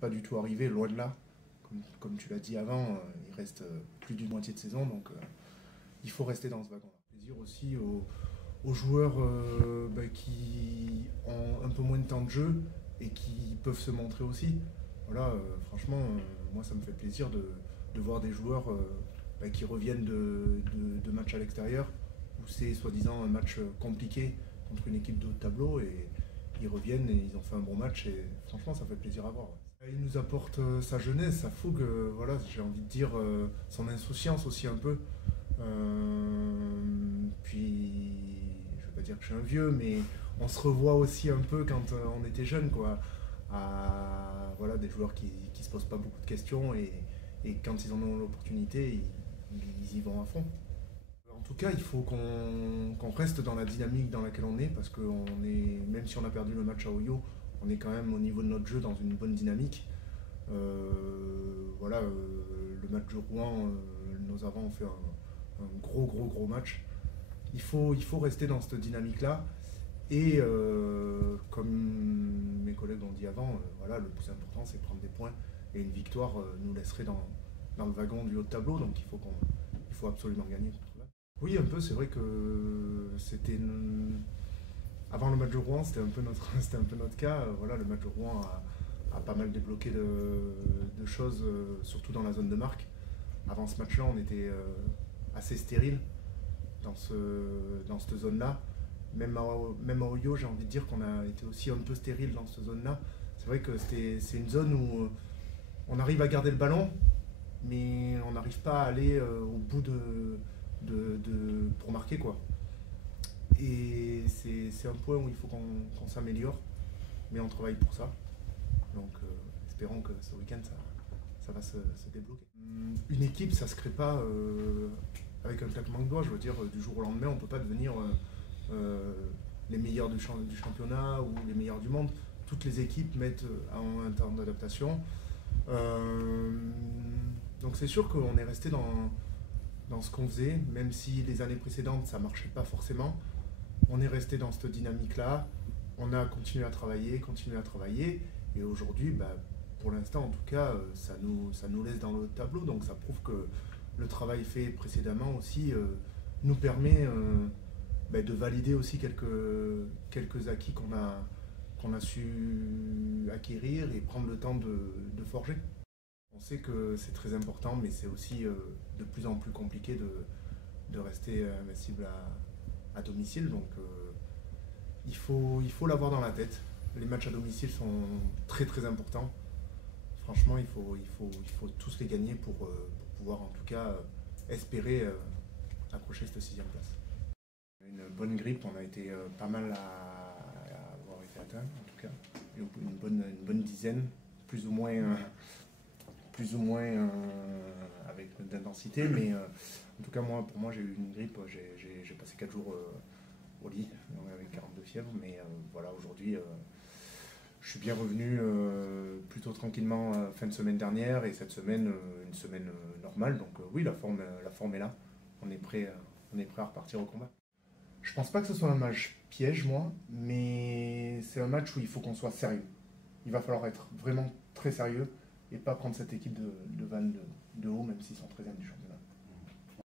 pas du tout arriver, loin de là. Comme tu l'as dit avant, il reste plus d'une moitié de saison, donc il faut rester dans ce wagon-là. Plaisir aussi aux joueurs qui ont un peu moins de temps de jeu et qui peuvent se montrer aussi. Voilà, franchement, moi ça me fait plaisir de voir des joueurs qui reviennent de matchs à l'extérieur, où c'est soi-disant un match compliqué contre une équipe de haut de tableau, et ils reviennent et ils ont fait un bon match, et franchement ça fait plaisir à voir. Il nous apporte sa jeunesse, sa fougue, voilà, j'ai envie de dire son insouciance aussi un peu. Puis, je vais pas dire que je suis un vieux, mais on se revoit aussi un peu quand on était jeune, quoi. Voilà, des joueurs qui se posent pas beaucoup de questions, et quand ils en ont l'opportunité, ils y vont à fond. En tout cas, il faut qu'on reste dans la dynamique dans laquelle on est, parce que même si on a perdu le match à Oyo, on est quand même au niveau de notre jeu dans une bonne dynamique. Voilà, le match de Rouen, nos avants ont fait un gros match. Il faut rester dans cette dynamique-là. Et comme mes collègues l'ont dit avant, voilà, le plus important c'est prendre des points. Et une victoire nous laisserait dans le wagon du haut de tableau, donc il faut absolument gagner. Oui, un peu, c'est vrai que avant le match de Rouen, c'était un peu notre cas. Voilà, le match de Rouen a pas mal débloqué de choses, surtout dans la zone de marque. Avant ce match-là, on était assez stérile dans cette zone-là. Même à Oyo, j'ai envie de dire qu'on a été aussi un peu stérile dans cette zone-là. C'est vrai que c'est une zone où on arrive à garder le ballon, mais on n'arrive pas à aller au bout pour marquer, quoi. Et c'est un point où il faut qu'on s'améliore, mais on travaille pour ça. Donc espérons que ce week-end ça va se débloquer. Une équipe, ça se crée pas avec un claquement de doigts. Je veux dire, du jour au lendemain, on peut pas devenir les meilleurs du championnat ou les meilleurs du monde. Toutes les équipes mettent un temps d'adaptation. Donc c'est sûr qu'on est resté dans ce qu'on faisait, même si les années précédentes ça marchait pas forcément. On est resté dans cette dynamique-là. On a continué à travailler, et aujourd'hui, pour l'instant en tout cas, ça nous laisse dans le tableau. Donc ça prouve que le travail fait précédemment aussi nous permet de valider aussi quelques acquis qu'on a su acquérir et prendre le temps de forger. On sait que c'est très important, mais c'est aussi de plus en plus compliqué de rester invincible à domicile. Donc il faut l'avoir dans la tête. Les matchs à domicile sont très importants. Franchement, il faut tous les gagner pour pouvoir en tout cas espérer accrocher cette 6e place. Une bonne grippe, on a été pas mal à avoir été atteint en tout cas. Une bonne dizaine, plus ou moins avec d'intensité, mais en tout cas pour moi j'ai eu une grippe, j'ai passé 4 jours au lit avec 42 fièvres, mais voilà, aujourd'hui je suis bien revenu plutôt tranquillement fin de semaine dernière, et cette semaine une semaine normale, donc oui, la forme est là, on est prêt à repartir au combat. Je pense pas que ce soit un match piège, moi, mais c'est un match où il faut qu'on soit sérieux. Il va falloir être vraiment très sérieux et pas prendre cette équipe de Vannes de haut, même s'ils sont 13e du championnat.